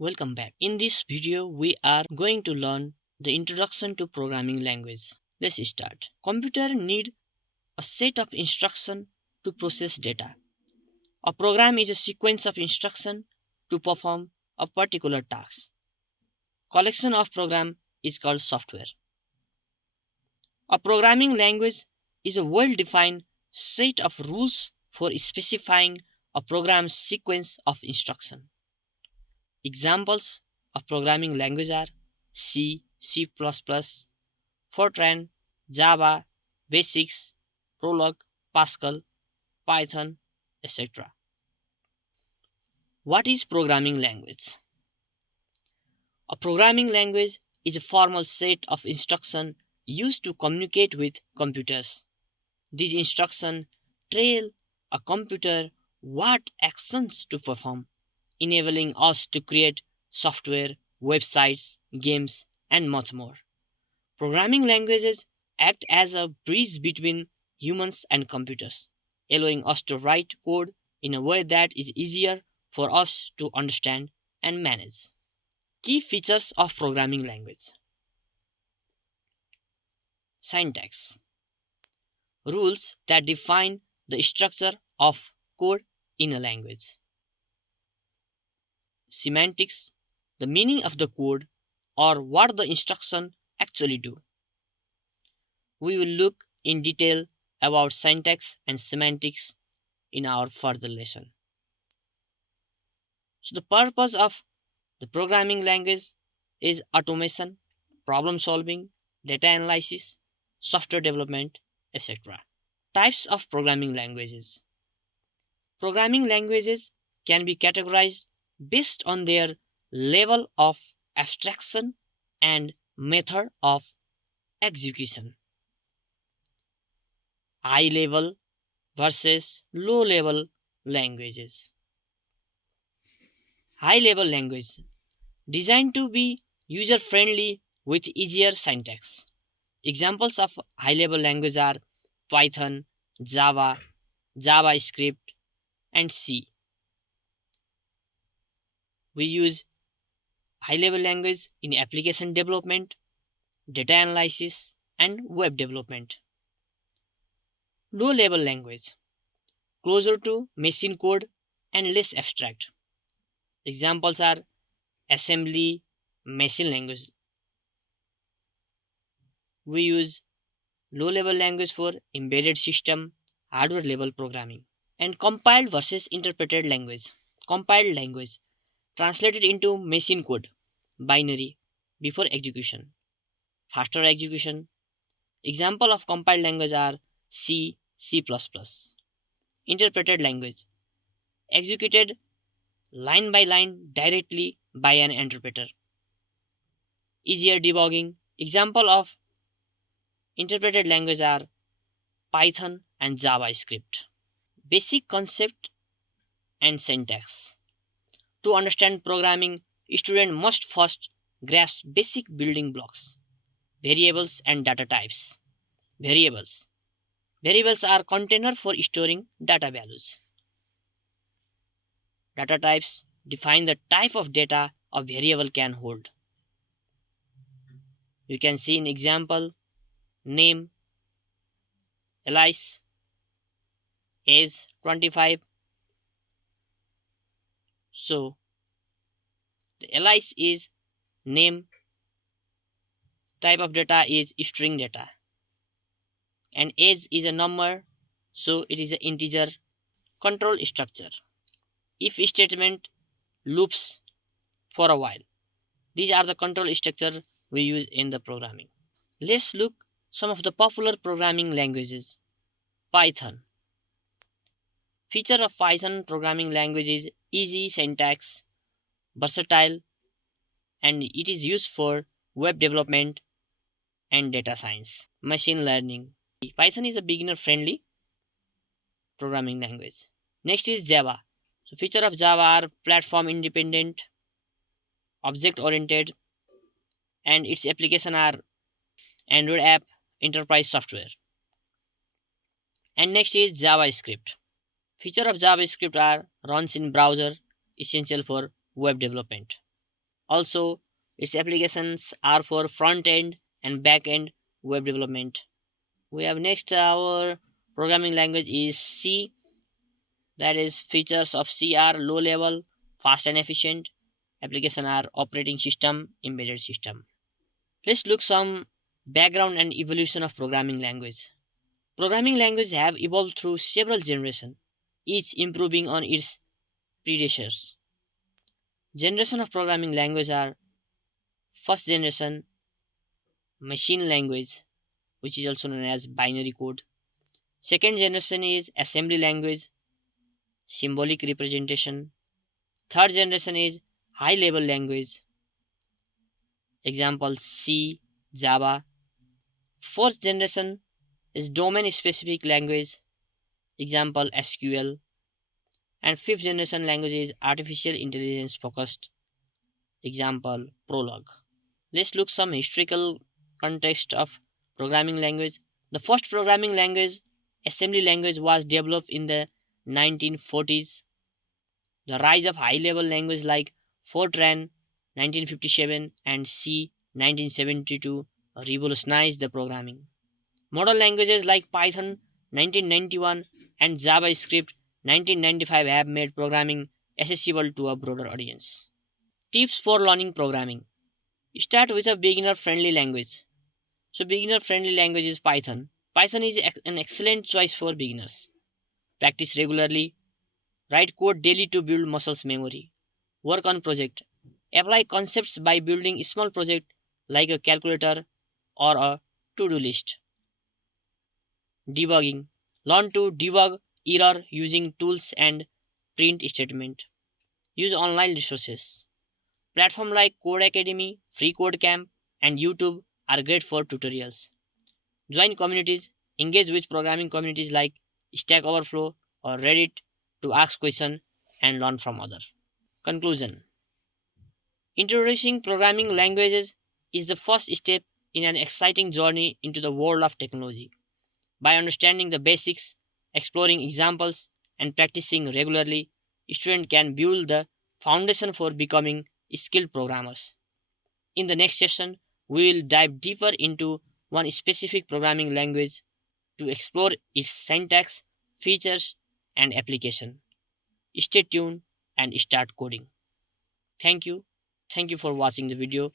Welcome back. In this video, we are going to learn the introduction to programming language. Let's start. Computer need a set of instruction to process data. A program is a sequence of instruction to perform a particular task. Collection of program is called software. A programming language is a well-defined set of rules for specifying a program's sequence of instruction. Examples of programming language are C, C++, Fortran, Java, Basics, Prolog, Pascal, Python, etc. What is programming language? A programming language is a formal set of instructions used to communicate with computers. These instructions tell a computer what actions to perform, enabling us to create software, websites, games, and much more. Programming languages act as a bridge between humans and computers, allowing us to write code in a way that is easier for us to understand and manage. Key features of programming language: syntax, rules that define the structure of code in a language; semantics, the meaning of the code or what the instructions actually do. We will look in detail about syntax and semantics in our further lesson. So the purpose of the programming language is automation, problem solving, data analysis, software development, etc. Types of programming languages. Programming languages can be categorized based on their level of abstraction and method of execution. High level versus low level languages. High level language designed to be user friendly with easier syntax. Examples of high level language are Python, Java, JavaScript, and C. We use high level language in application development, data analysis, and web development. Low level language, closer to machine code and less abstract. Examples are assembly, machine language. We use low level language for embedded system, hardware level programming. And compiled versus interpreted language. Compiled language translated into machine code, binary, before execution. Faster execution. Example of compiled language are C, C++. Interpreted language executed line by line directly by an interpreter. Easier debugging. Example of interpreted language are Python and JavaScript. Basic concept and syntax. To understand programming, student must first grasp basic building blocks. Variables and data types. Variables. Variables are containers for storing data values. Data types define the type of data a variable can hold. You can see an example: name, Alice, age 25. So the Alice is name, type of data is string data, and age is a number, so it is an integer. Control structure. If statement, loops for a while. These are the control structure we use in the programming. Let's look some of the popular programming languages. Python. Feature of Python programming language is easy syntax, versatile, and it is used for web development and data science. Machine learning. Python is a beginner friendly programming language. Next is Java. So feature of Java are platform independent, object oriented, and its application are Android app, enterprise software. And next is JavaScript. Feature of JavaScript are runs in browser, essential for web development. Also, its applications are for front-end and back-end web development. We have next our programming language is C. That is, features of C are low level, fast and efficient. Application are operating system, embedded system. Let's look some background and evolution of programming language. Programming languages have evolved through several generations, each improving on its predecessors. Generation of programming language are first generation machine language, which is also known as binary code. Second generation is assembly language, symbolic representation. Third generation is high level language, example C, Java. Fourth generation is domain specific language, example SQL. And fifth generation language is artificial intelligence focused, example Prolog. Let's look some historical context of programming language. The first programming language, assembly language, was developed in the 1940s. The rise of high level language like Fortran 1957 and C 1972 revolutionized the programming. Modern languages like Python 1991 and JavaScript 1995 have made programming accessible to a broader audience. Tips for learning programming. Start with a beginner friendly language. So beginner friendly language is Python. Python is an excellent choice for beginners. Practice regularly. Write code daily to build muscles memory. Work on project. Apply concepts by building small project like a calculator or a to-do list. Debugging. Learn to debug error using tools and print statement. Use online resources. Platforms like Code Academy, Free Code Camp, and YouTube are great for tutorials. Join communities. Engage with programming communities like Stack Overflow or Reddit to ask questions and learn from others. Conclusion. Introducing programming languages is the first step in an exciting journey into the world of technology. By understanding the basics, exploring examples, and practicing regularly, students can build the foundation for becoming skilled programmers. In the next session, we will dive deeper into one specific programming language to explore its syntax, features, and application. Stay tuned and start coding. Thank you. Thank you for watching the video.